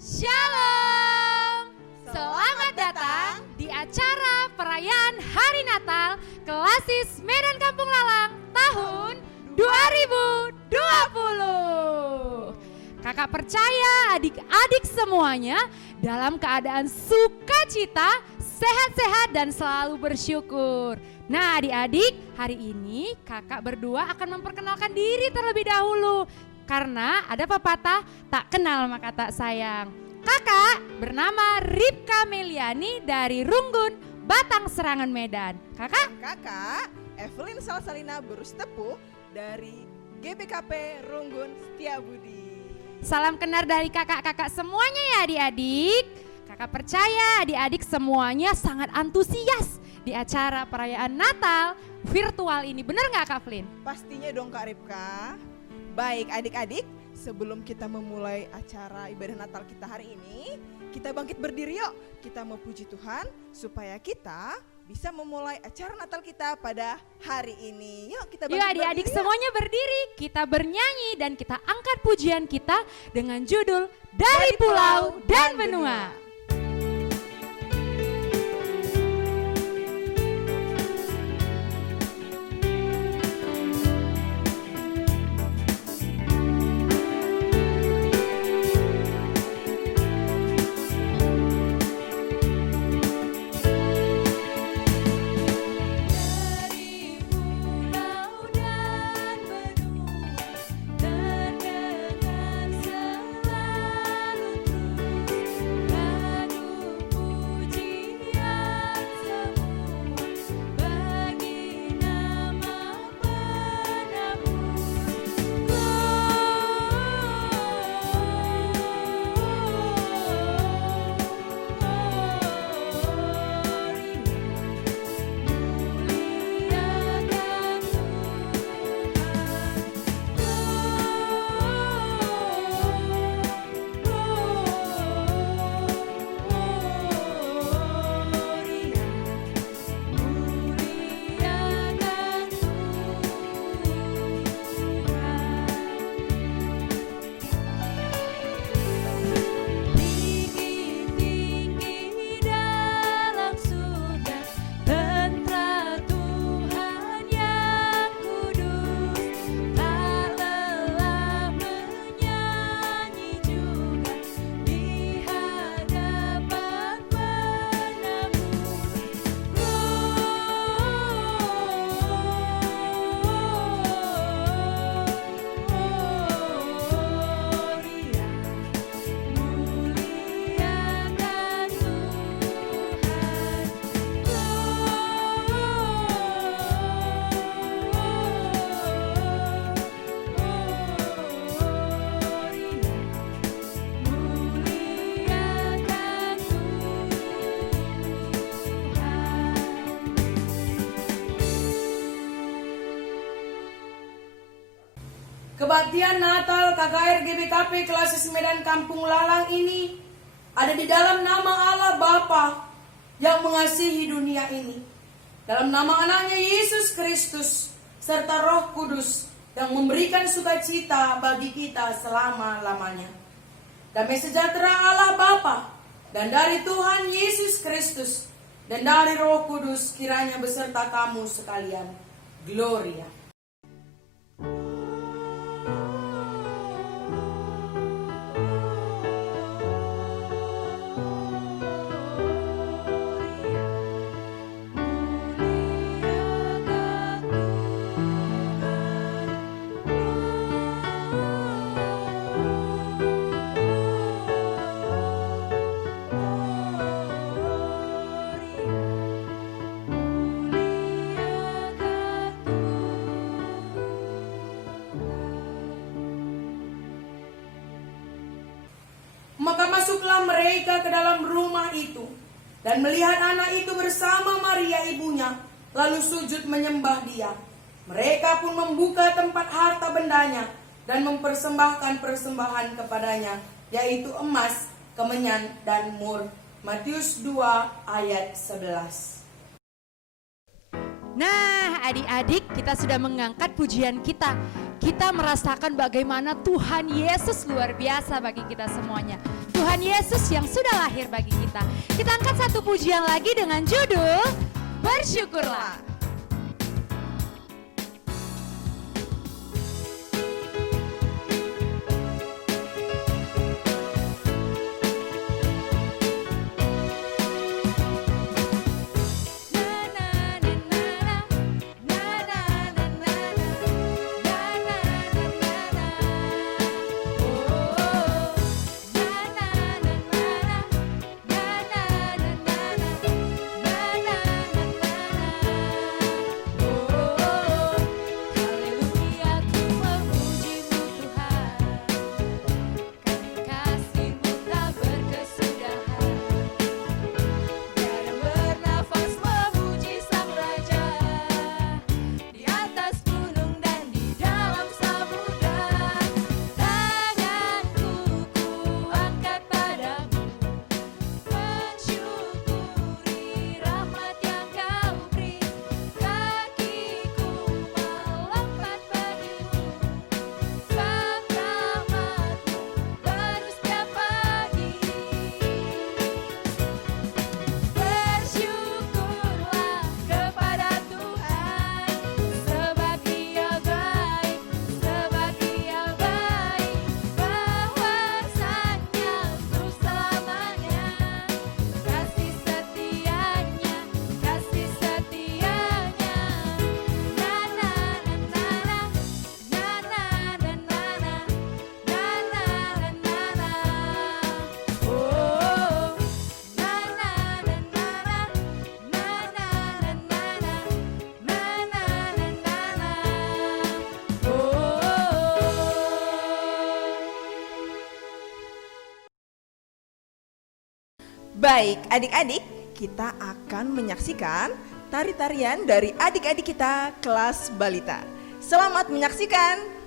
Shalom! Selamat datang di acara perayaan Hari Natal Klasis Medan Kampung Lalang tahun 2020. Kakak percaya adik-adik semuanya dalam keadaan sukacita, sehat-sehat dan selalu bersyukur. Nah adik-adik, hari ini kakak berdua akan memperkenalkan diri terlebih dahulu. Karena ada pepatah tak kenal maka tak sayang. Kakak bernama Ripka Meliani dari Runggun, Batang Serangan Medan. Kakak Evelyn Salsalina Berustepu dari GBKP Runggun Setiabudi. Salam kenal dari kakak-kakak semuanya ya adik-adik. Kakak percaya adik-adik semuanya sangat antusias di acara perayaan Natal virtual ini. Bener gak Kak Flynn? Pastinya dong Kak Ripka. Baik adik-adik, sebelum kita memulai acara ibadah Natal kita hari ini, kita bangkit berdiri yuk. Kita memuji Tuhan supaya kita bisa memulai acara Natal kita pada hari ini. Yuk kita bangkit berdiri. Adik-adik semuanya berdiri, kita bernyanyi dan kita angkat pujian kita dengan judul Dari Pulau dan Benua. Kebaktian Natal KKR GBKP Klasis Medan Kampung Lalang ini ada di dalam nama Allah Bapa yang mengasihi dunia ini, dalam nama anaknya Yesus Kristus serta Roh Kudus yang memberikan sukacita bagi kita selama-lamanya. Damai sejahtera Allah Bapa dan dari Tuhan Yesus Kristus dan dari Roh Kudus kiranya beserta kamu sekalian. Gloria. Maka masuklah mereka ke dalam rumah itu dan melihat anak itu bersama Maria ibunya, lalu sujud menyembah dia. Mereka pun membuka tempat harta bendanya dan mempersembahkan persembahan kepadanya, yaitu emas, kemenyan, dan mur. Matius 2 ayat 11. Nah adik-adik, kita sudah mengangkat pujian kita. Kita merasakan bagaimana Tuhan Yesus luar biasa bagi kita semuanya. Tuhan Tuhan Yesus yang sudah lahir bagi kita. Kita angkat satu pujian lagi dengan judul Bersyukurlah. Baik, adik-adik, kita akan menyaksikan tari-tarian dari adik-adik kita kelas balita. Selamat menyaksikan.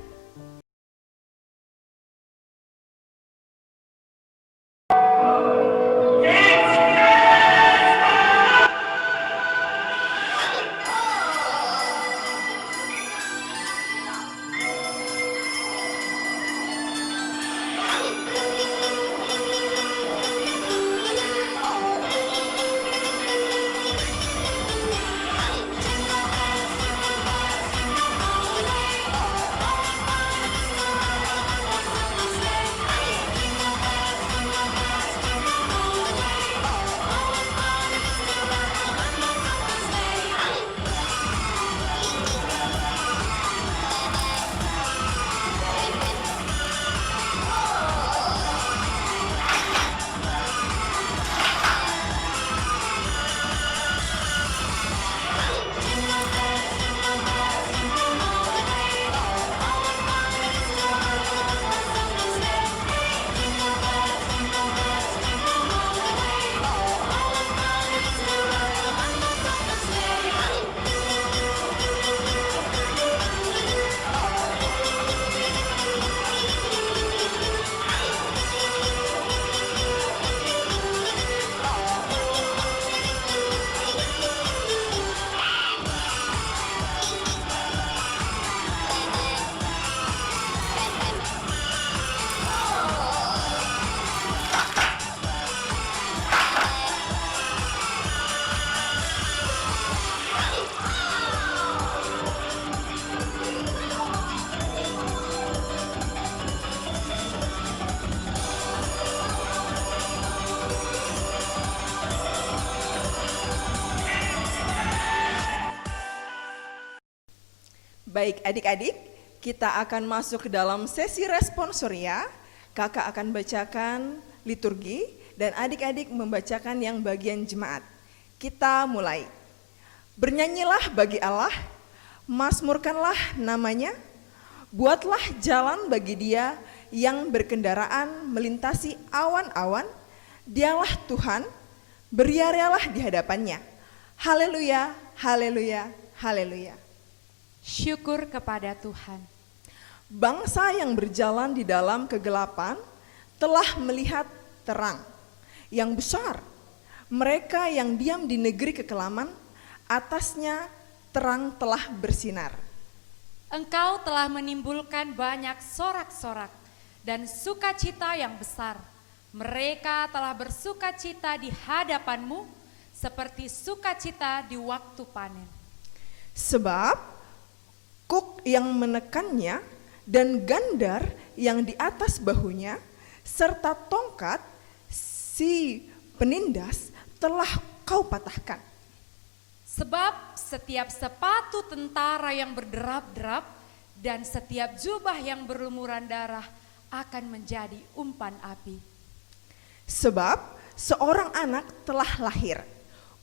Baik adik-adik, kita akan masuk ke dalam sesi responsoria. Kakak akan bacakan liturgi dan adik-adik membacakan yang bagian jemaat. Kita mulai. Bernyanyilah bagi Allah, mazmurkanlah namanya, buatlah jalan bagi Dia yang berkendaraan melintasi awan-awan. Dialah Tuhan, beriarialah di hadapannya. Haleluya, haleluya, haleluya. Syukur kepada Tuhan. Bangsa yang berjalan di dalam kegelapan telah melihat terang yang besar. Mereka yang diam di negeri kekelaman, atasnya terang telah bersinar. Engkau telah menimbulkan banyak sorak-sorak dan sukacita yang besar. Mereka telah bersukacita di hadapanmu seperti sukacita di waktu panen. Sebab kuk yang menekannya dan gandar yang di atas bahunya serta tongkat si penindas telah kau patahkan. Sebab setiap sepatu tentara yang berderap-derap dan setiap jubah yang berlumuran darah akan menjadi umpan api. Sebab seorang anak telah lahir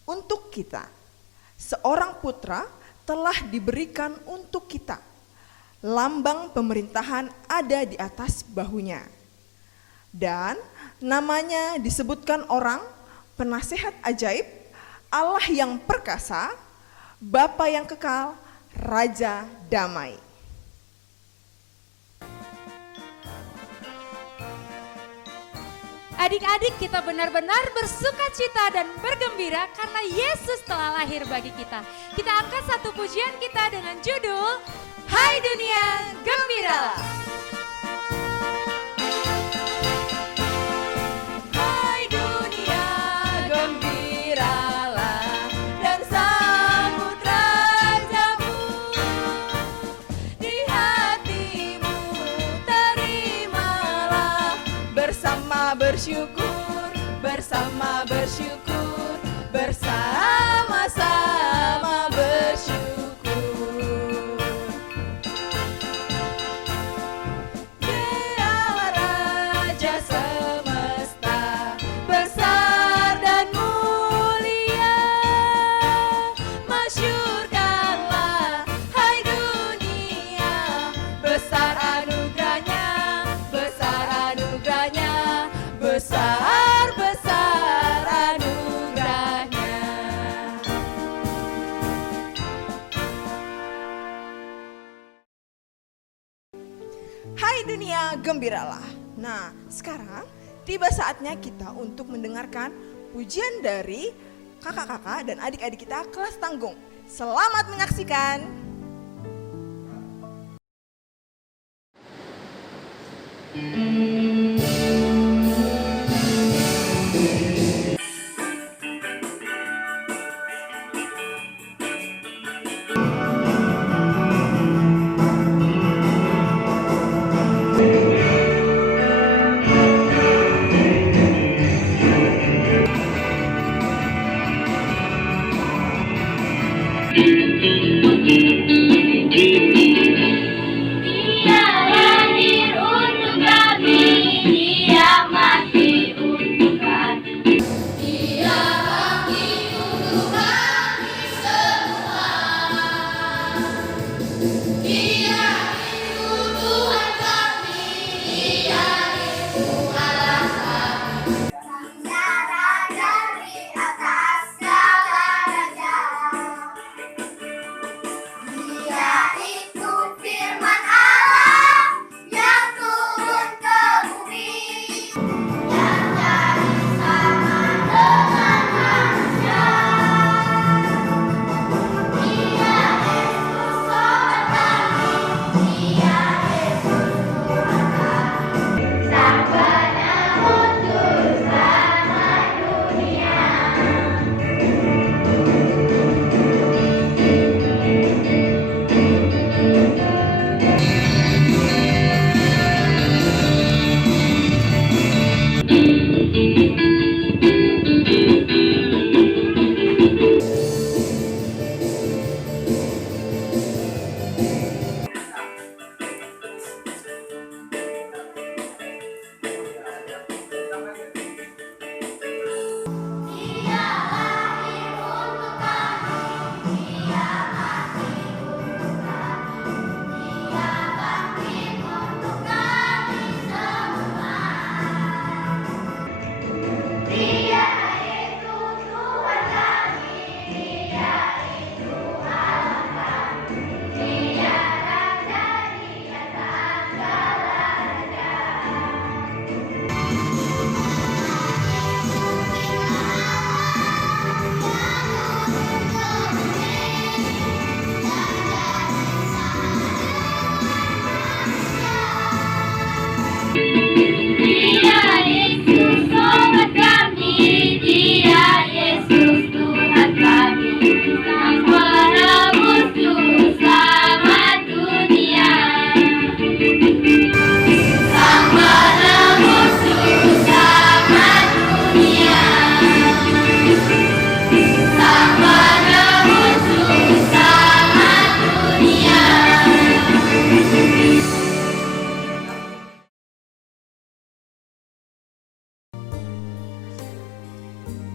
untuk kita, seorang putra telah diberikan untuk kita. Lambang pemerintahan ada di atas bahunya. Dan namanya disebutkan orang penasehat ajaib, Allah yang perkasa, Bapa yang kekal, Raja damai. Adik-adik, kita benar-benar bersukacita dan bergembira karena Yesus telah lahir bagi kita. Kita angkat satu pujian kita dengan judul Hai Dunia Gembiralah. Hai dunia gembiralah dan sambut rajamu. Di hatimu terimalah bersama bersyukur, bersama bersyukur, bersama-sama bersyukur. Dialah Raja semesta, besar dan mulia. Masyurkanlah, hai dunia, besar anugerahnya, besar anugerahnya, besar-besar anugerahnya. Hai dunia gembiralah. Nah, sekarang tiba saatnya kita untuk mendengarkan pujian dari kakak-kakak dan adik-adik kita kelas tanggung. Selamat menyaksikan. Dia lahir untuk kami.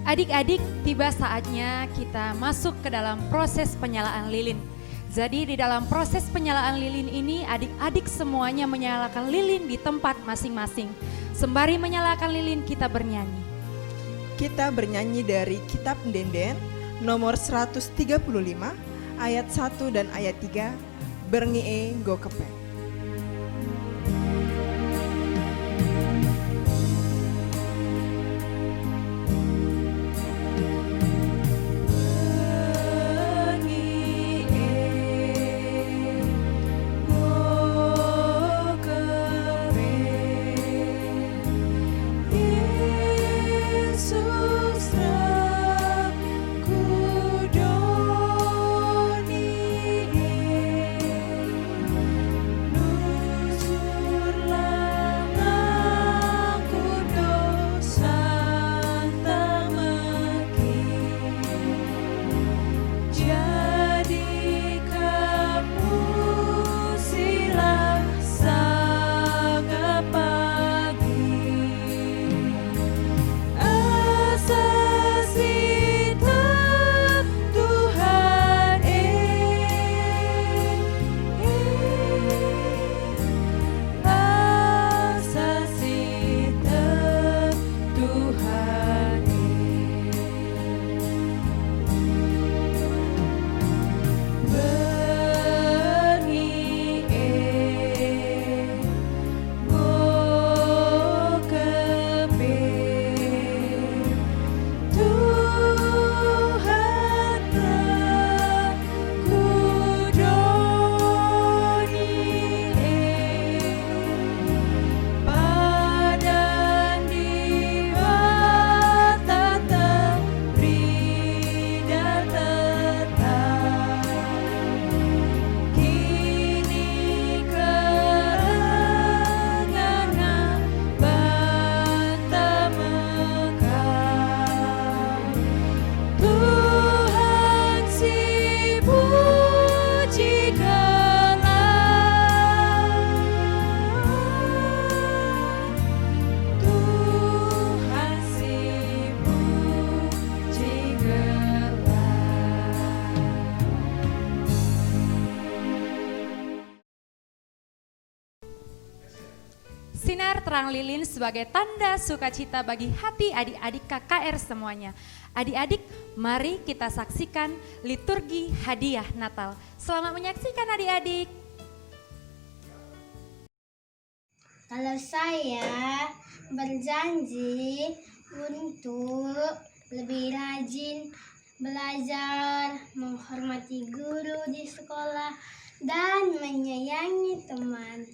Adik-adik, tiba saatnya kita masuk ke dalam proses penyalaan lilin. Jadi di dalam proses penyalaan lilin ini adik-adik semuanya menyalakan lilin di tempat masing-masing. Sembari menyalakan lilin kita bernyanyi. Kita bernyanyi dari Kitab Ndenden nomor 135 ayat 1 dan ayat 3, Berngie Go Kepe. Sinar terang lilin sebagai tanda sukacita bagi hati adik-adik KKR semuanya. Adik-adik, mari kita saksikan liturgi hadiah Natal. Selamat menyaksikan adik-adik. Kalau saya berjanji untuk lebih rajin belajar, menghormati guru di sekolah, dan menyayangi teman.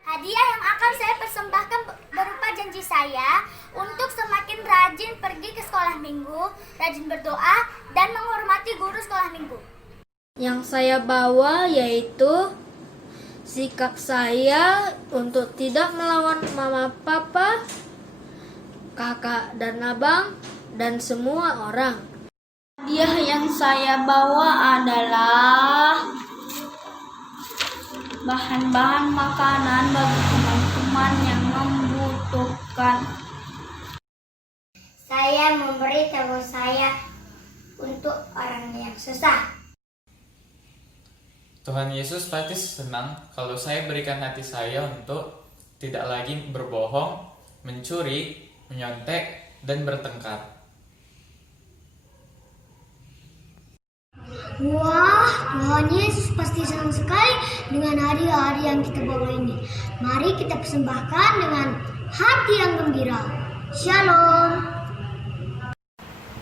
Hadiah yang akan saya persembahkan berupa janji saya untuk semakin rajin pergi ke sekolah minggu, rajin berdoa, dan menghormati guru sekolah minggu. Yang saya bawa yaitu sikap saya untuk tidak melawan mama papa, kakak dan abang, dan semua orang. Hadiah yang saya bawa adalah bahan-bahan makanan bagi teman-teman yang membutuhkan. Saya memberi tanggung saya untuk orang yang susah. Tuhan Yesus pasti senang kalau saya berikan hati saya untuk tidak lagi berbohong, mencuri, menyontek, dan bertengkar. Wah, Tuhan Yesus pasti senang sekali dengan hari-hari yang kita bawa ini. Mari kita persembahkan dengan hati yang gembira. Shalom.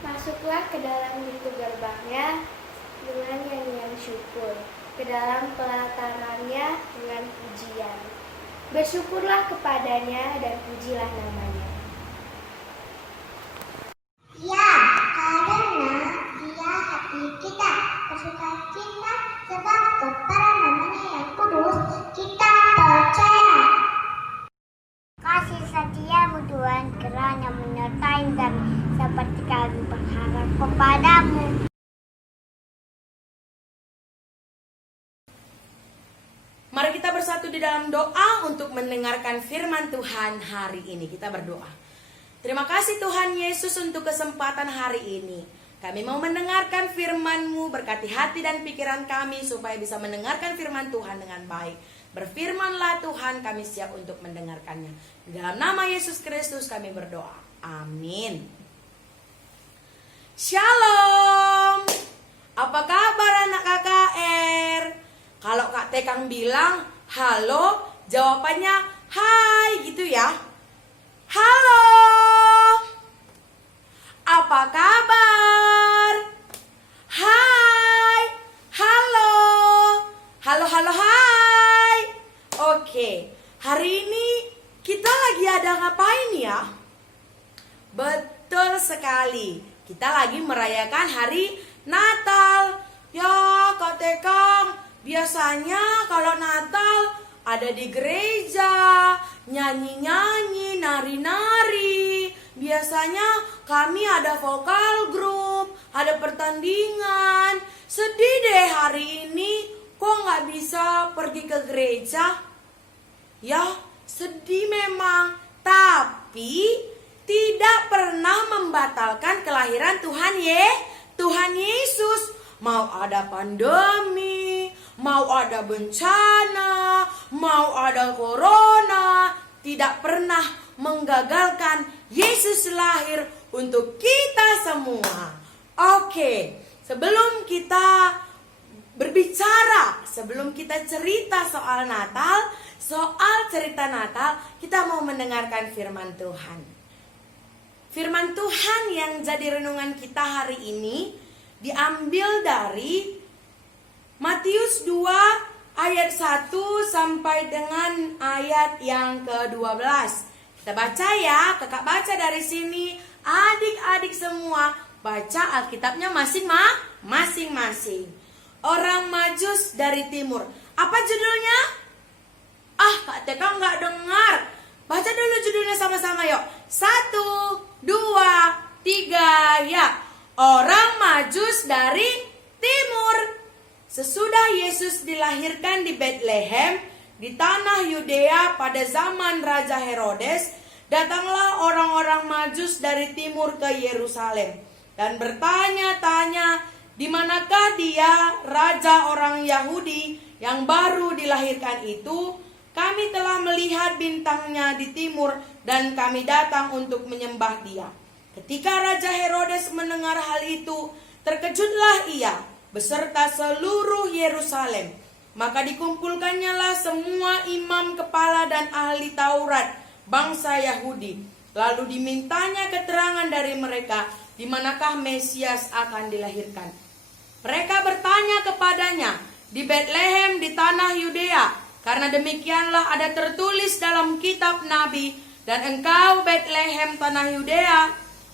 Masuklah ke dalam pintu gerbangnya dengan nyanyian syukur, ke dalam pelatarannya dengan pujian. Bersyukurlah kepadanya dan pujilah namanya. Ya, karena Dia hati kita bersuka cita sebab kepada namanya yang kudus kita percaya. Kasih setiamu Tuhan kerana menyertai kami seperti kami berharap kepadamu. Mari kita bersatu di dalam doa untuk mendengarkan firman Tuhan hari ini. Kita berdoa. Terima kasih Tuhan Yesus untuk kesempatan hari ini. Kami mau mendengarkan firman-Mu, berkati hati dan pikiran kami supaya bisa mendengarkan firman Tuhan dengan baik. Berfirmanlah Tuhan, kami siap untuk mendengarkannya. Di dalam nama Yesus Kristus kami berdoa. Amin. Shalom. Apa kabar anak KKR? Kalau Kak Tekang bilang halo, jawabannya hai gitu ya. Halo. Apa kabar? Hai. Halo. Halo, halo, hai. Oke, hari ini kita lagi ada ngapain ya? Betul sekali, kita lagi merayakan hari Natal. Ya Kak Tekang, biasanya kalau Natal ada di gereja, nyanyi-nyanyi, nari-nari. Biasanya kami ada vokal grup, ada pertandingan. Sedih deh hari ini, kok nggak bisa pergi ke gereja? Ya, sedih memang, tapi tidak pernah membatalkan kelahiran Tuhan Yesus. Mau ada pandemi, mau ada bencana, mau ada corona, tidak pernah menggagalkan Yesus lahir untuk kita semua. Oke, sebelum kita berbicara, sebelum kita cerita soal Natal, soal cerita Natal, kita mau mendengarkan firman Tuhan. Firman Tuhan yang jadi renungan kita hari ini diambil dari Matius 2 ayat 1 sampai dengan ayat yang ke-12. Kita baca ya, kakak baca dari sini, adik-adik semua baca Alkitabnya masing-masing. Orang Majus dari timur. Apa judulnya? Kak Teka nggak dengar. Baca dulu judulnya sama-sama yuk. 1, 2, 3 ya. Orang Majus dari timur. Sesudah Yesus dilahirkan di Betlehem, di tanah Yudea pada zaman Raja Herodes, datanglah orang-orang Majus dari timur ke Yerusalem dan bertanya-tanya, di manakah dia, raja orang Yahudi yang baru dilahirkan itu? Kami telah melihat bintangnya di timur dan kami datang untuk menyembah dia. Ketika Raja Herodes mendengar hal itu, terkejutlah ia beserta seluruh Yerusalem. Maka dikumpulkannya lah semua imam kepala dan ahli Taurat bangsa Yahudi. Lalu dimintanya keterangan dari mereka di manakah Mesias akan dilahirkan. Mereka bertanya kepadanya, di Betlehem di tanah Yudea, karena demikianlah ada tertulis dalam kitab Nabi, dan engkau Betlehem tanah Yudea,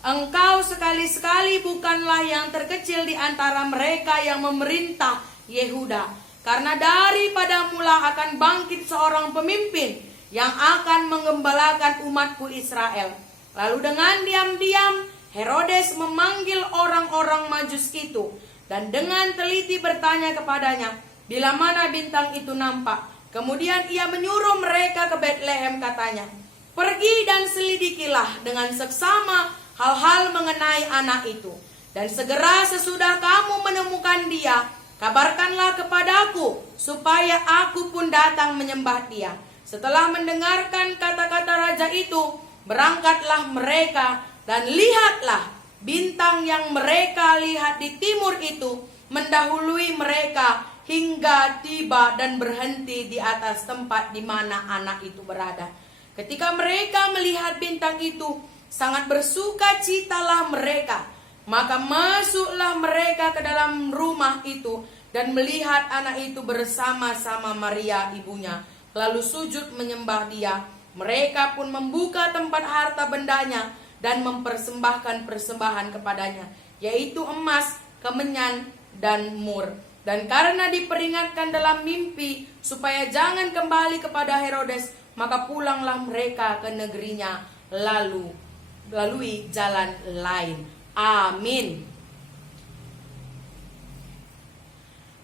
engkau sekali-sekali bukanlah yang terkecil di antara mereka yang memerintah Yehuda. Karena daripada mula akan bangkit seorang pemimpin yang akan menggembalakan umatku Israel. Lalu dengan diam-diam Herodes memanggil orang-orang Majus itu dan dengan teliti bertanya kepadanya bila mana bintang itu nampak. Kemudian ia menyuruh mereka ke Betlehem, katanya, pergi dan selidikilah dengan seksama hal-hal mengenai anak itu. Dan segera sesudah kamu menemukan dia, kabarkanlah kepadaku, supaya aku pun datang menyembah dia. Setelah mendengarkan kata-kata raja itu, berangkatlah mereka, dan lihatlah, bintang yang mereka lihat di timur itu mendahului mereka hingga tiba dan berhenti di atas tempat di mana anak itu berada. Ketika mereka melihat bintang itu, sangat bersukacitalah mereka. Maka masuklah mereka ke dalam rumah itu dan melihat anak itu bersama-sama Maria ibunya, lalu sujud menyembah dia. Mereka pun membuka tempat harta bendanya dan mempersembahkan persembahan kepadanya, yaitu emas, kemenyan, dan mur. Dan karena diperingatkan dalam mimpi supaya jangan kembali kepada Herodes, maka pulanglah mereka ke negerinya lalui jalan lain. Amin.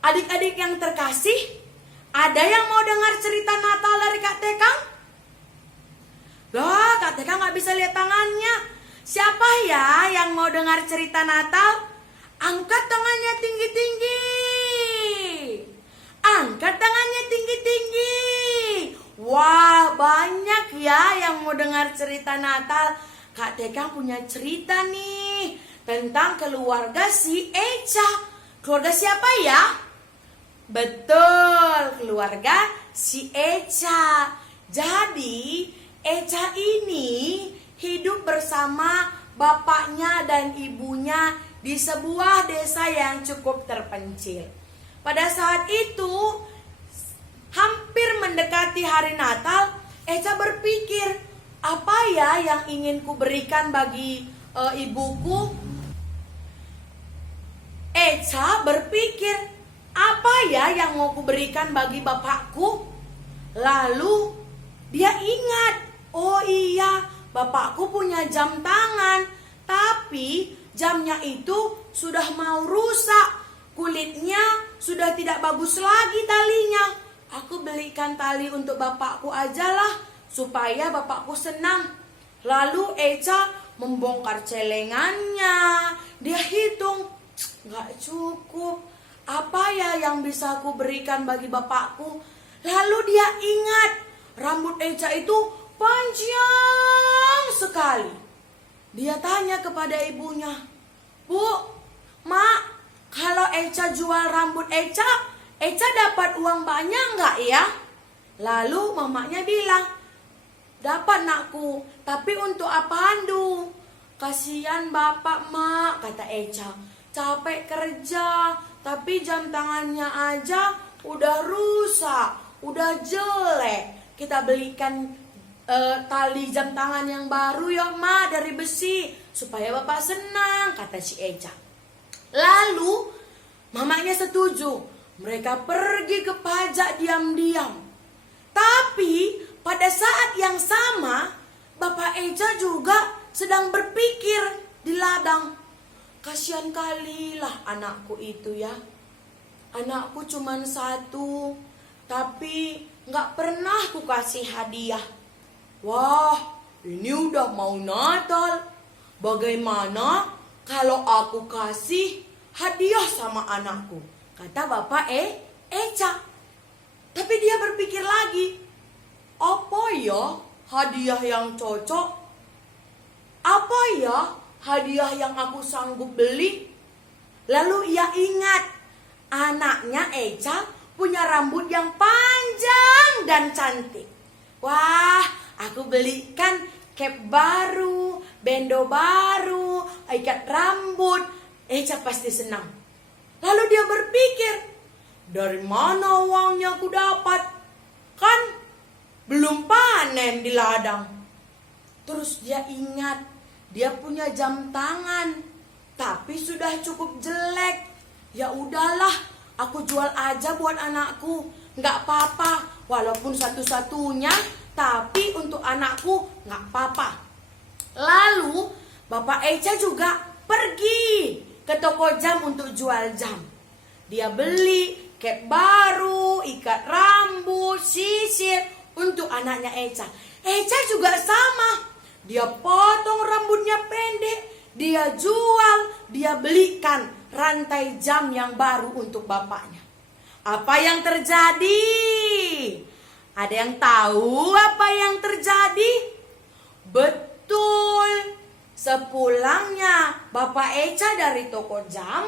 Adik-adik yang terkasih, ada yang mau dengar cerita Natal dari Kak Tekang? Loh, Kak Tekang gak bisa lihat tangannya. Siapa ya yang mau dengar cerita Natal? Angkat tangannya tinggi-tinggi. Angkat tangannya tinggi-tinggi. Wah, banyak ya yang mau dengar cerita Natal. Kak Tekang punya cerita nih tentang keluarga si Echa. Keluarga siapa ya? Betul, keluarga si Echa. Jadi, Echa ini hidup bersama bapaknya dan ibunya di sebuah desa yang cukup terpencil. Pada saat itu, hampir mendekati hari Natal, Echa berpikir, apa ya yang ingin ku berikan bagi ibuku? Echa berpikir, apa ya yang mau ku berikan bagi bapakku? Lalu dia ingat, oh iya, bapakku punya jam tangan, tapi jamnya itu sudah mau rusak, kulitnya sudah tidak bagus lagi talinya. Aku belikan tali untuk bapakku ajalah, supaya bapakku senang. Lalu Echa membongkar celengannya. Dia hitung, gak cukup. Apa ya yang bisa aku berikan bagi bapakku? Lalu dia ingat, rambut Echa itu panjang sekali. Dia tanya kepada ibunya, Bu, Mak, kalau Echa jual rambut Echa dapat uang banyak nggak ya? Lalu mamanya bilang, dapat nakku, tapi untuk apaan Du? Kasihan bapak Mak, kata Echa. Capek kerja, tapi jam tangannya aja udah rusak, udah jelek. Kita belikan tali jam tangan yang baru ya Ma, dari besi, supaya bapak senang, kata si Echa. Lalu mamanya setuju. Mereka pergi ke pajak diam-diam. Tapi pada saat yang sama, Bapak Echa juga sedang berpikir di ladang. Kasihan kalilah anakku itu ya. Anakku cuman satu, tapi gak pernah ku kasih hadiah. Wah, ini udah mau Natal. Bagaimana kalau aku kasih hadiah sama anakku? Kata Bapak Echa. Tapi dia berpikir lagi, apa ya hadiah yang cocok? Apa ya hadiah yang aku sanggup beli? Lalu ia ingat, anaknya Echa punya rambut yang panjang dan cantik. Wah, aku belikan cap baru, bendo baru, ikat rambut. Echa pasti senang. Lalu dia berpikir, dari mana uangnya aku dapat? Kan belum panen di ladang. Terus dia ingat, dia punya jam tangan, tapi sudah cukup jelek. Ya udahlah, aku jual aja buat anakku. Nggak apa-apa, walaupun satu-satunya, tapi untuk anakku nggak apa-apa. Lalu Bapak Echa juga pergi ke toko jam untuk jual jam. Dia beli cap baru, ikat rambut, sisir untuk anaknya Echa. Echa juga sama. Dia potong rambutnya pendek, dia jual, dia belikan rantai jam yang baru untuk bapaknya. Apa yang terjadi? Ada yang tahu apa yang terjadi? Betul. Sepulangnya Bapak Echa dari toko jam,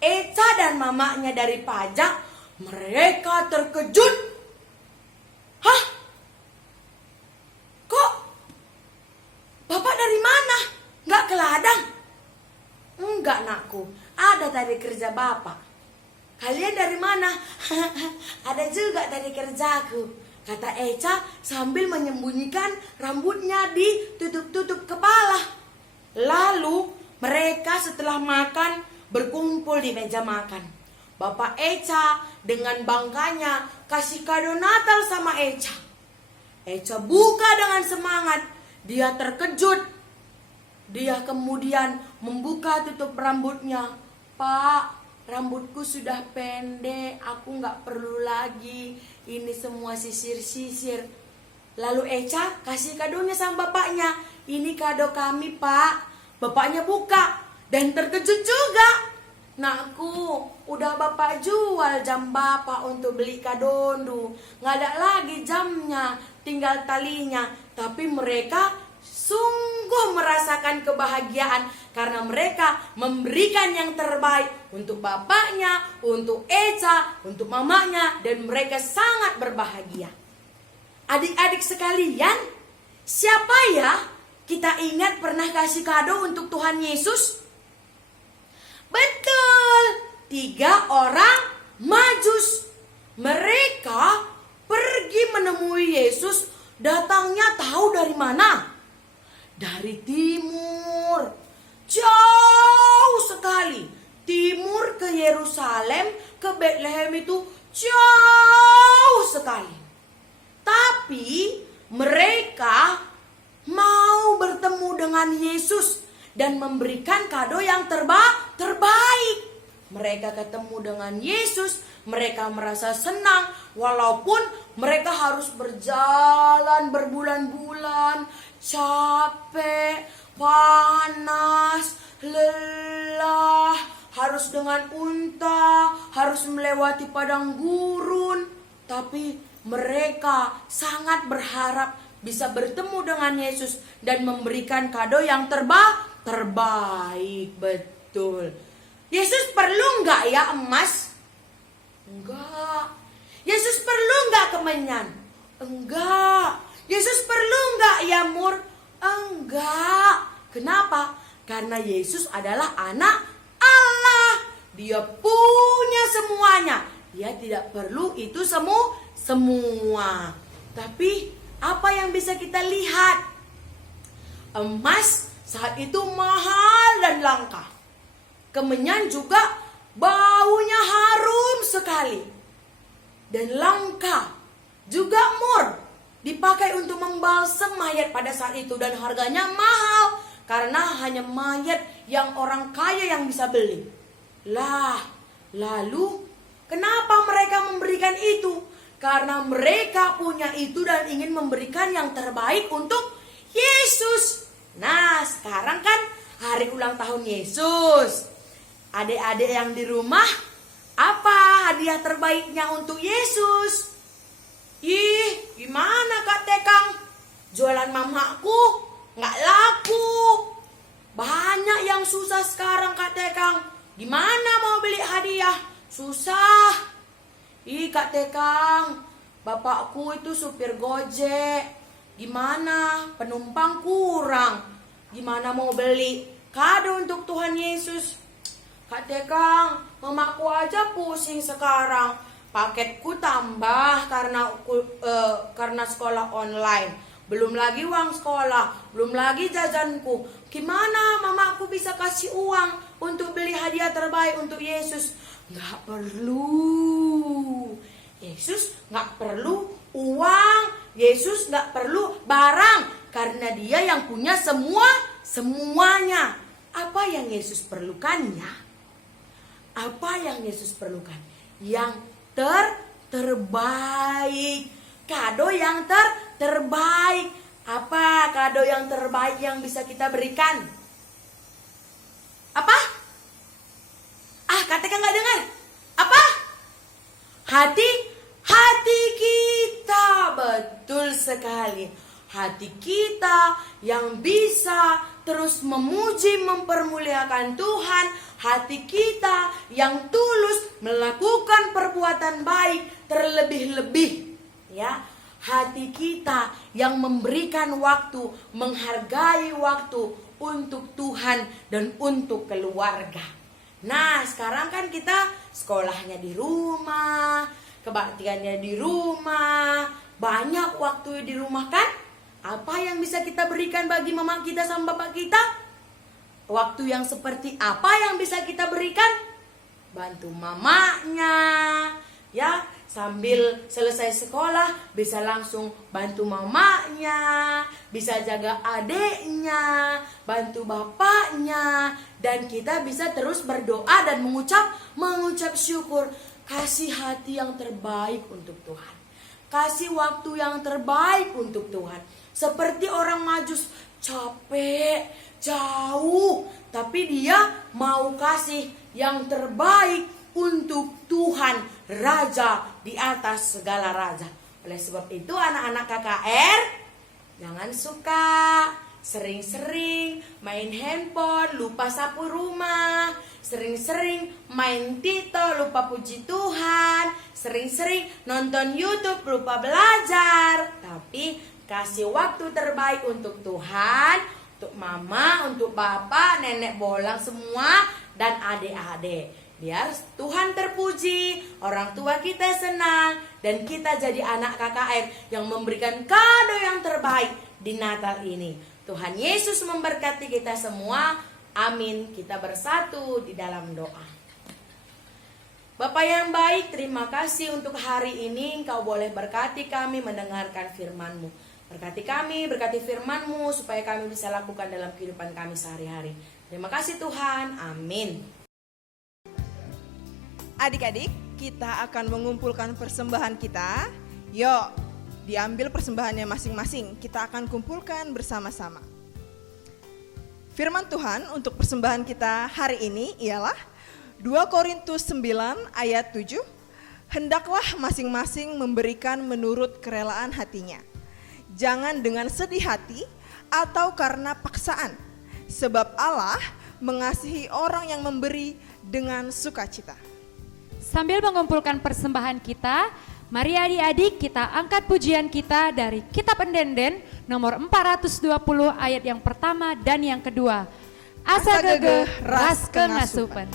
Echa dan mamanya dari pajak, mereka terkejut. Hah? Kok Bapak dari mana? Nggak ke ladang? Enggak nakku, ada tadi kerja Bapak. Kalian dari mana? Ada juga tadi kerjaku, kata Echa sambil menyembunyikan rambutnya di tutup-tutup kepala. Lalu mereka setelah makan berkumpul di meja makan. Bapak Echa dengan bangganya kasih kado Natal sama Echa. Echa buka dengan semangat. Dia terkejut. Dia kemudian membuka tutup rambutnya. Pak, rambutku sudah pendek. Aku gak perlu lagi ini semua sisir-sisir. Lalu Echa kasih kadonya sama bapaknya. Ini kado kami Pak. bapaknya buka dan terkejut juga. Nakku, udah bapak jual jam bapak untuk beli kadondu. Nggak ada lagi jamnya, tinggal talinya. Tapi mereka sungguh merasakan kebahagiaan karena mereka memberikan yang terbaik untuk bapaknya, untuk Eca, untuk mamanya, dan mereka sangat berbahagia. Adik-adik sekalian, siapa ya kita ingat pernah kasih kado untuk Tuhan Yesus? Betul, 3 orang Majus. Mereka pergi menemui Yesus. Datangnya tahu dari mana? Dari timur. Jauh sekali. Timur ke Yerusalem, ke Betlehem itu jauh sekali. Tapi mereka mau bertemu dengan Yesus dan memberikan kado yang terbaik. Mereka ketemu dengan Yesus, mereka merasa senang walaupun mereka harus berjalan berbulan-bulan, capek, panas, lelah, harus dengan unta, harus melewati padang gurun. Tapi mereka sangat berharap bisa bertemu dengan Yesus dan memberikan kado yang terbaik. Betul. Yesus perlu nggak ya emas? Enggak. Yesus perlu nggak kemenyan? Enggak. Yesus perlu nggak ya mur? Enggak. Kenapa? Karena Yesus adalah anak Allah. Dia punya semuanya. Dia tidak perlu itu semua. Tapi apa yang bisa kita lihat? Emas saat itu mahal dan langka. Kemenyan juga baunya harum sekali dan langka, juga mur, dipakai untuk membalsem mayat pada saat itu dan harganya mahal karena hanya mayat yang orang kaya yang bisa beli. Lalu kenapa mereka memberikan itu? Karena mereka punya itu dan ingin memberikan yang terbaik untuk Yesus. Nah, sekarang kan hari ulang tahun Yesus. Adik-adik yang di rumah, apa hadiah terbaiknya untuk Yesus? Ih, gimana Kak Tekang? Jualan mamaku nggak laku. Banyak yang susah sekarang Kak Tekang. Gimana mau beli hadiah? Susah. Ih Kak Tekang, bapakku itu supir Gojek. Gimana? Penumpang kurang. Gimana mau beli kado untuk Tuhan Yesus? Kak Tekang, mamaku aja pusing sekarang. Paketku tambah karena sekolah online. Belum lagi uang sekolah, belum lagi jajanku. Gimana mamaku bisa kasih uang untuk beli hadiah terbaik untuk Yesus? Nggak perlu. Yesus nggak perlu uang. Yesus nggak perlu barang. Karena dia yang punya semuanya. Apa yang Yesus perlukannya? Apa yang Yesus perlukan? Yang terbaik. Kado yang terbaik. Apa kado yang terbaik yang bisa kita berikan? Apa? Katakan nggak dengar. Apa? Hati kita. Betul sekali. Hati kita yang bisa terus memuji, mempermuliakan Tuhan. Hati kita yang tulus melakukan perbuatan baik terlebih-lebih. Ya, hati kita yang memberikan waktu, menghargai waktu untuk Tuhan dan untuk keluarga. Nah, sekarang kan kita sekolahnya di rumah, kebaktiannya di rumah, banyak waktu di rumah kan? Apa yang bisa kita berikan bagi mama kita sama bapak kita? Waktu yang seperti apa yang bisa kita berikan? Bantu mamanya, ya, sambil selesai sekolah bisa langsung bantu mamanya, bisa jaga adiknya, bantu bapaknya, dan kita bisa terus berdoa dan mengucap syukur. Kasih hati yang terbaik untuk Tuhan. Kasih waktu yang terbaik untuk Tuhan. Seperti orang Majus, capek, jauh, tapi dia mau kasih yang terbaik untuk Tuhan Raja di atas segala raja. Oleh sebab itu anak-anak KKR, jangan suka sering-sering main handphone, lupa sapu rumah, sering-sering main TikTok, lupa puji Tuhan, sering-sering nonton YouTube, lupa belajar. Tapi kasih waktu terbaik untuk Tuhan, untuk mama, untuk bapak, nenek bolang semua, dan adik-adik. Biar Tuhan terpuji, orang tua kita senang, dan kita jadi anak KKR yang memberikan kado yang terbaik di Natal ini. Tuhan Yesus memberkati kita semua. Amin. Kita bersatu di dalam doa. Bapak yang baik, terima kasih untuk hari ini. Engkau boleh berkati kami mendengarkan firman-Mu. Berkati kami, berkati firman-Mu supaya kami bisa lakukan dalam kehidupan kami sehari-hari. Terima kasih Tuhan. Amin. Adik-adik, kita akan mengumpulkan persembahan kita. Yuk, diambil persembahannya masing-masing. Kita akan kumpulkan bersama-sama. Firman Tuhan untuk persembahan kita hari ini ialah 2 Korintus 9 ayat 7. Hendaklah masing-masing memberikan menurut kerelaan hatinya. Jangan dengan sedih hati atau karena paksaan. Sebab Allah mengasihi orang yang memberi dengan sukacita. Sambil mengumpulkan persembahan kita, mari adik-adik kita angkat pujian kita dari Kitab Pendenden nomor 420 ayat yang pertama dan yang kedua. Asa gegeh ras kengasupan.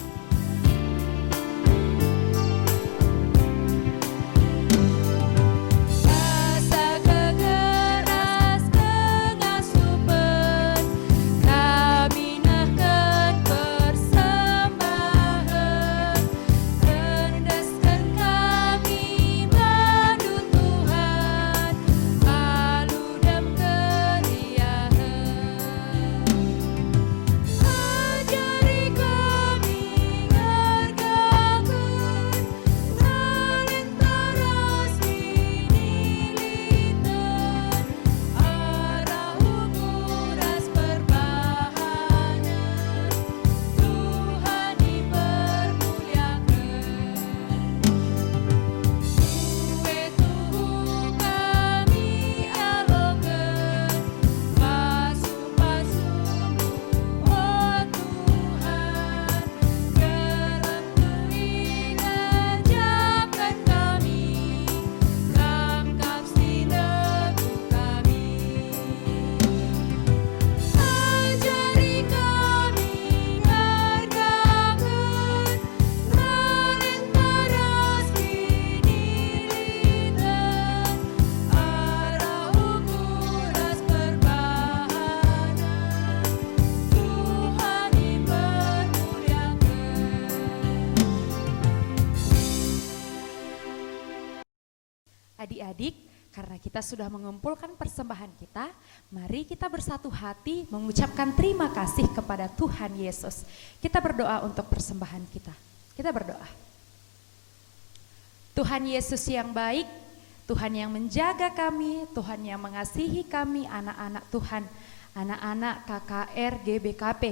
Adik-adik, karena kita sudah mengumpulkan persembahan kita, mari kita bersatu hati mengucapkan terima kasih kepada Tuhan Yesus. Kita berdoa untuk persembahan kita. Kita berdoa. Tuhan Yesus yang baik, Tuhan yang menjaga kami, Tuhan yang mengasihi kami, anak-anak Tuhan, anak-anak KKR GBKP,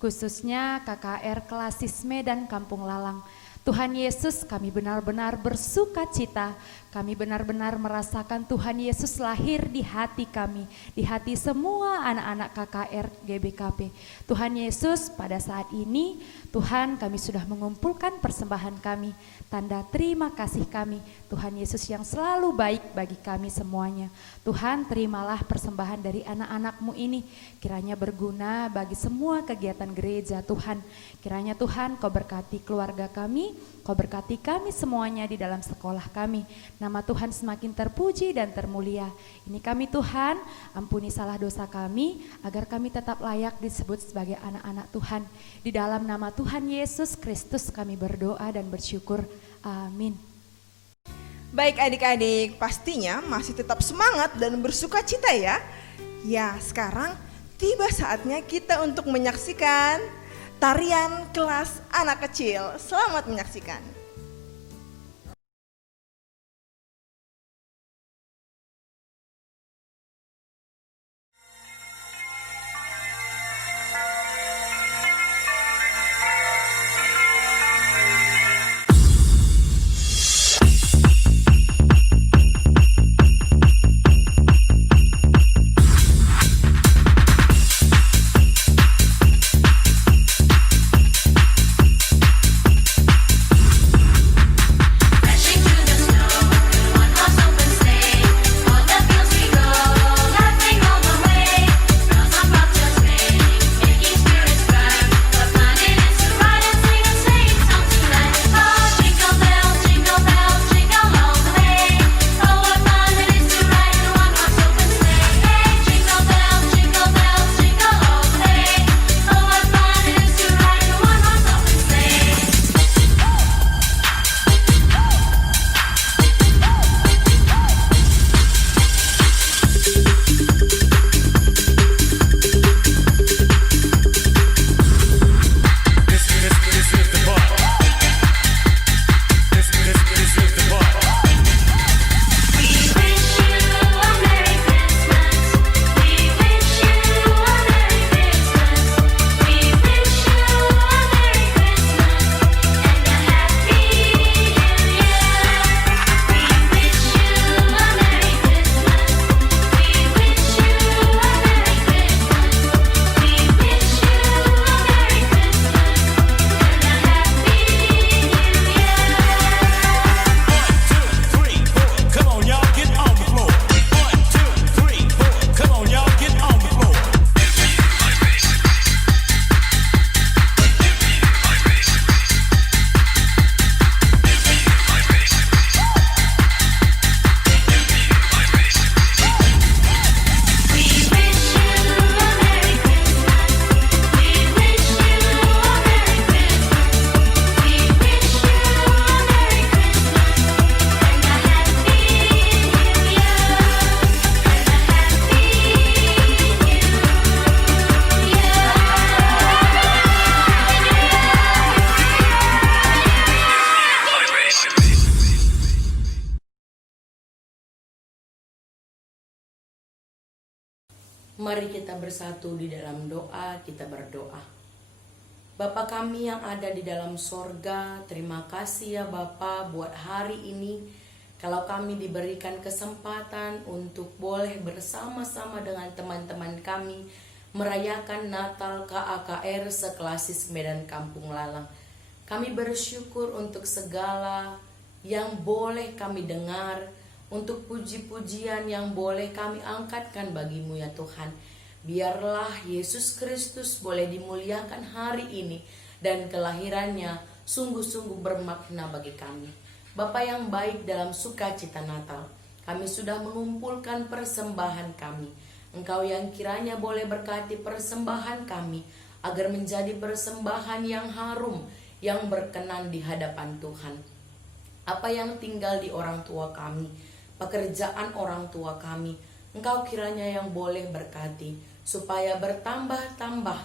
khususnya KKR Klasis Medan Kampung Lalang. Tuhan Yesus, kami benar-benar bersuka cita, kami benar-benar merasakan Tuhan Yesus lahir di hati kami, di hati semua anak-anak KKR GBKP. Tuhan Yesus, pada saat ini Tuhan kami sudah mengumpulkan persembahan kami, tanda terima kasih kami, Tuhan Yesus yang selalu baik bagi kami semuanya. Tuhan, terimalah persembahan dari anak-anak-Mu ini, kiranya berguna bagi semua kegiatan gereja Tuhan. Kiranya Tuhan Kau berkati keluarga kami, Kau berkati kami semuanya di dalam sekolah kami. Nama Tuhan semakin terpuji dan termulia. Ini kami Tuhan, ampuni salah dosa kami, agar kami tetap layak disebut sebagai anak-anak Tuhan. Di dalam nama Tuhan Yesus Kristus kami berdoa dan bersyukur. Amin. Baik adik-adik, pastinya masih tetap semangat dan bersuka cita ya. Ya, sekarang tiba saatnya kita untuk menyaksikan tarian kelas anak kecil. Selamat menyaksikan. Mari kita bersatu di dalam doa, kita berdoa. Bapa kami yang ada di dalam sorga, terima kasih ya Bapa buat hari ini. Kalau kami diberikan kesempatan untuk boleh bersama-sama dengan teman-teman kami merayakan Natal KAKR Seklasis Medan Kampung Lalang. Kami bersyukur untuk segala yang boleh kami dengar, untuk puji-pujian yang boleh kami angkatkan bagimu ya Tuhan. Biarlah Yesus Kristus boleh dimuliakan hari ini dan kelahirannya sungguh-sungguh bermakna bagi kami. Bapa yang baik, dalam sukacita Natal, kami sudah mengumpulkan persembahan kami. Engkau yang kiranya boleh berkati persembahan kami agar menjadi persembahan yang harum, yang berkenan di hadapan Tuhan. Apa yang tinggal di orang tua kami, pekerjaan orang tua kami, Engkau kiranya yang boleh berkati, supaya bertambah-tambah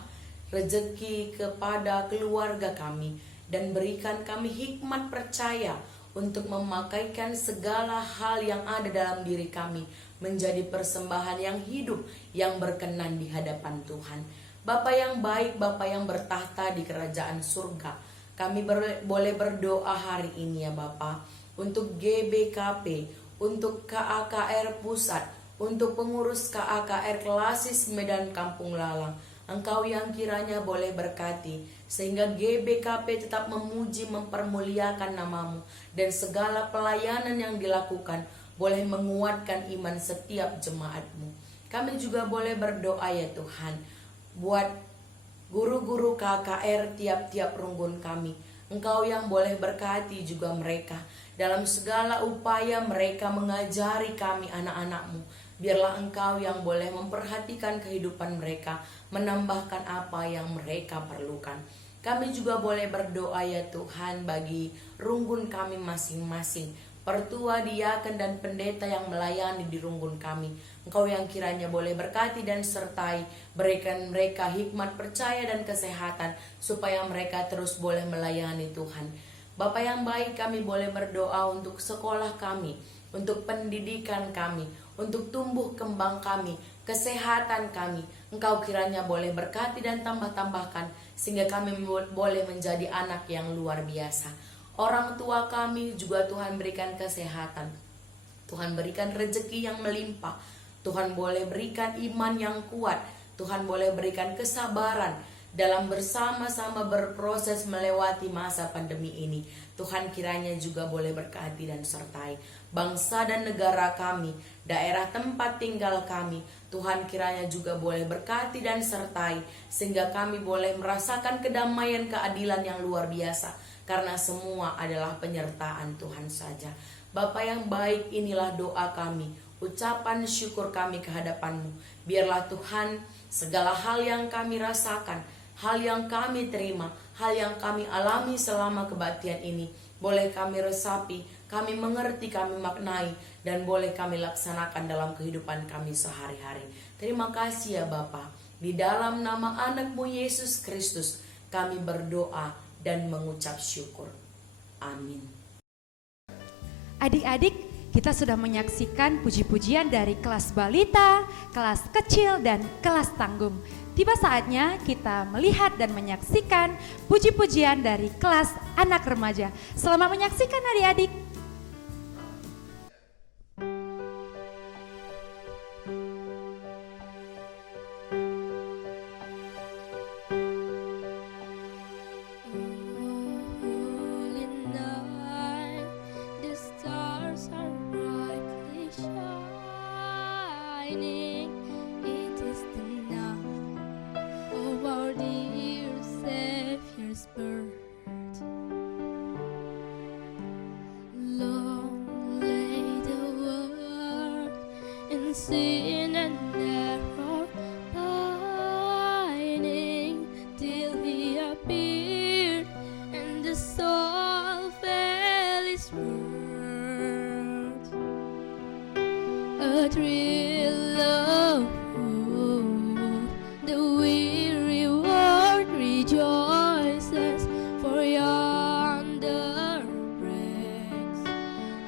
rezeki kepada keluarga kami, dan berikan kami hikmat percaya untuk memakaikan segala hal yang ada dalam diri kami menjadi persembahan yang hidup, yang berkenan di hadapan Tuhan. Bapa yang baik, Bapa yang bertahta di kerajaan surga, kami boleh berdoa hari ini ya Bapa, untuk GBKP, untuk KAKR Pusat, untuk pengurus KAKR Klasis Medan Kampung Lalang. Engkau yang kiranya boleh berkati, sehingga GBKP tetap memuji mempermuliakan namamu, dan segala pelayanan yang dilakukan boleh menguatkan iman setiap jemaatmu. Kami juga boleh berdoa ya Tuhan, buat guru-guru KKR tiap-tiap runggun kami. Engkau yang boleh berkati juga mereka dalam segala upaya mereka mengajari kami anak-anakmu. Biarlah Engkau yang boleh memperhatikan kehidupan mereka, menambahkan apa yang mereka perlukan. Kami juga boleh berdoa ya Tuhan bagi runggun kami masing-masing, pertua, diaken, dan pendeta yang melayani di runggun kami. Engkau yang kiranya boleh berkati dan sertai, berikan mereka hikmat percaya dan kesehatan, supaya mereka terus boleh melayani Tuhan. Bapa yang baik, kami boleh berdoa untuk sekolah kami, untuk pendidikan kami, untuk tumbuh kembang kami, kesehatan kami. Engkau kiranya boleh berkati dan tambah-tambahkan, sehingga kami boleh menjadi anak yang luar biasa. Orang tua kami juga Tuhan berikan kesehatan, Tuhan berikan rezeki yang melimpah, Tuhan boleh berikan iman yang kuat, Tuhan boleh berikan kesabaran dalam bersama-sama berproses melewati masa pandemi ini. Tuhan kiranya juga boleh berkati dan sertai bangsa dan negara kami, daerah tempat tinggal kami. Tuhan kiranya juga boleh berkati dan sertai, sehingga kami boleh merasakan kedamaian, keadilan yang luar biasa, karena semua adalah penyertaan Tuhan saja. Bapa yang baik, inilah doa kami, ucapan syukur kami kehadapan-Mu. Biarlah Tuhan segala hal yang kami rasakan, hal yang kami terima, hal yang kami alami selama kebaktian ini, boleh kami resapi, kami mengerti, kami maknai, dan boleh kami laksanakan dalam kehidupan kami sehari-hari. Terima kasih ya Bapa. Di dalam nama anak-Mu Yesus Kristus kami berdoa dan mengucap syukur. Amin. Adik-adik, kita sudah menyaksikan puji-pujian dari kelas balita, kelas kecil, dan kelas tanggung. Tiba saatnya kita melihat dan menyaksikan puji-pujian dari kelas anak remaja. Selamat menyaksikan adik-adik. Sin and error pining till he appeared, and the soul fell his word. A thrill of hope, the weary world rejoices, for yonder breaks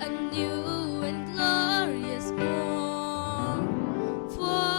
a new and glorious morn. For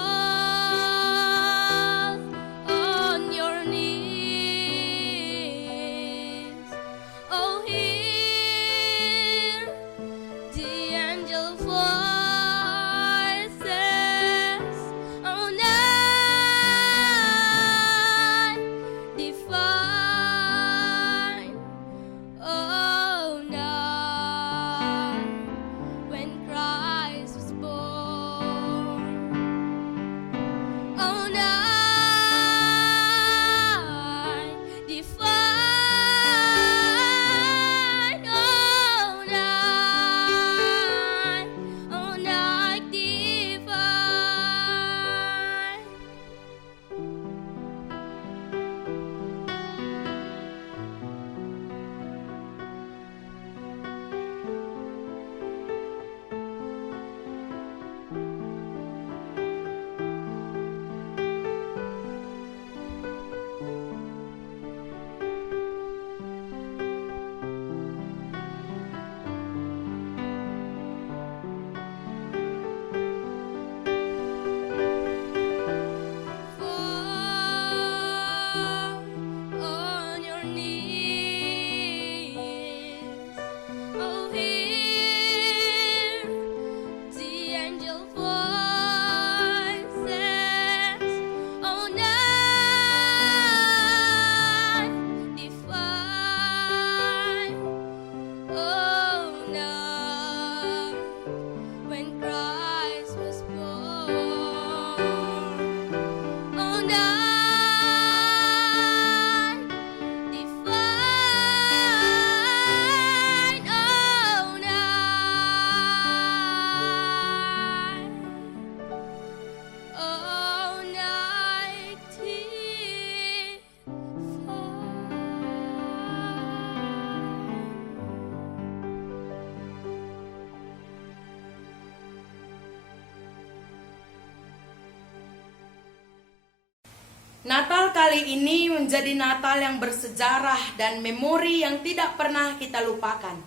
Natal kali ini menjadi Natal yang bersejarah dan memori yang tidak pernah kita lupakan.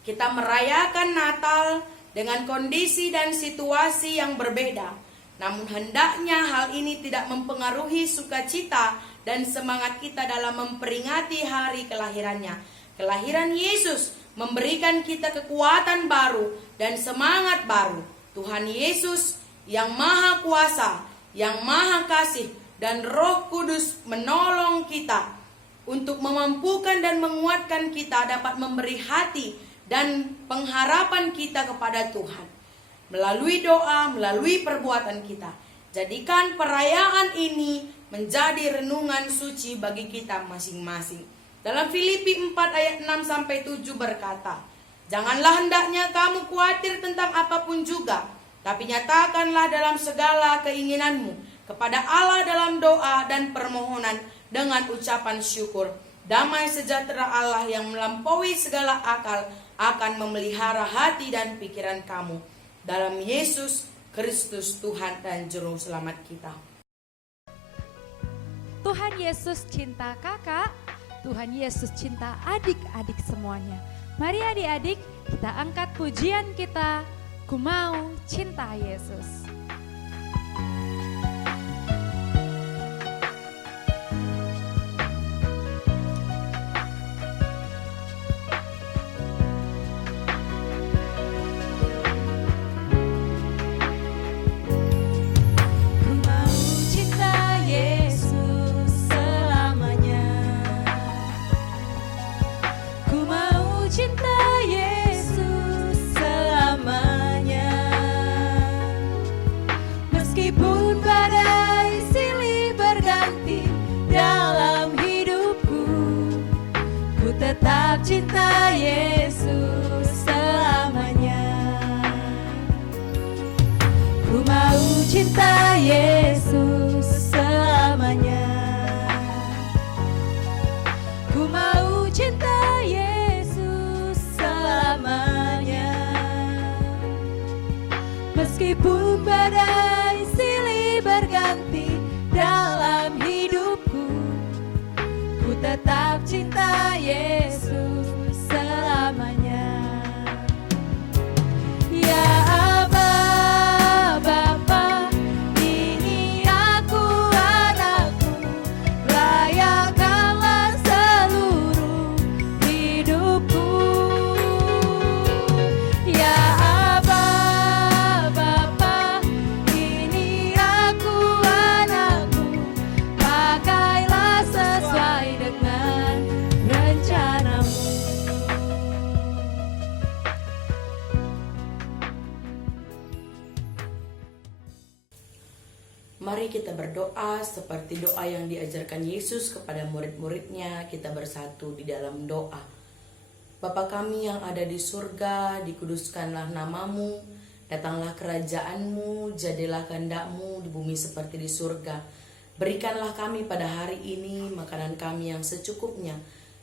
Kita merayakan Natal dengan kondisi dan situasi yang berbeda. Namun hendaknya hal ini tidak mempengaruhi sukacita dan semangat kita dalam memperingati hari kelahirannya. Kelahiran Yesus memberikan kita kekuatan baru dan semangat baru. Tuhan Yesus yang Maha Kuasa, yang Maha Kasih, dan Roh Kudus menolong kita untuk memampukan dan menguatkan kita dapat memberi hati dan pengharapan kita kepada Tuhan. Melalui doa, melalui perbuatan kita. Jadikan perayaan ini menjadi renungan suci bagi kita masing-masing. Dalam Filipi 4 ayat 6-7 berkata, "Janganlah hendaknya kamu khawatir tentang apapun juga, tapi nyatakanlah dalam segala keinginanmu kepada Allah dalam doa dan permohonan dengan ucapan syukur. Damai sejahtera Allah yang melampaui segala akal akan memelihara hati dan pikiran kamu dalam Yesus Kristus Tuhan dan Juru Selamat kita." Tuhan Yesus cinta kakak, Tuhan Yesus cinta adik-adik semuanya. Mari adik-adik kita angkat pujian kita, Ku Mau Cinta Yesus. Cinta Yesus selamanya. Ku mau cinta Yesus selamanya. Ku mau cinta Yesus selamanya. Meskipun badai silih berganti dalam hidupku, ku tetap cinta Yesus selamanya. Ya Aba, Bapa, ini aku anakmu, layakanlah seluruh hidupku. Ya Aba, Bapa, ini aku anakmu, pakailah sesuai dengan rencanamu. Mari kita berdoa seperti doa yang diajarkan Yesus kepada murid-muridnya. Kita bersatu di dalam doa. Bapa kami yang ada di surga, dikuduskanlah namamu, datanglah kerajaanmu, jadilah kehendakmu di bumi seperti di surga. Berikanlah kami pada hari ini makanan kami yang secukupnya,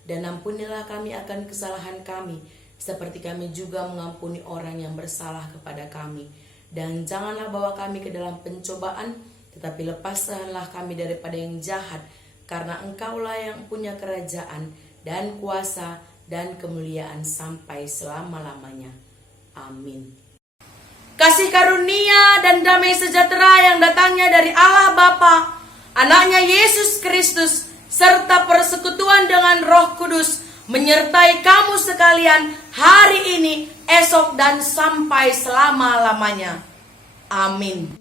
dan ampunilah kami akan kesalahan kami, seperti kami juga mengampuni orang yang bersalah kepada kami. Dan janganlah bawa kami ke dalam pencobaan, tetapi lepaskanlah kami daripada yang jahat, karena Engkaulah yang punya kerajaan dan kuasa dan kemuliaan sampai selama-lamanya. Amin. Kasih karunia dan damai sejahtera yang datangnya dari Allah Bapa, Anaknya Yesus Kristus, serta persekutuan dengan Roh Kudus menyertai kamu sekalian hari ini, esok, dan sampai selama-lamanya. Amin.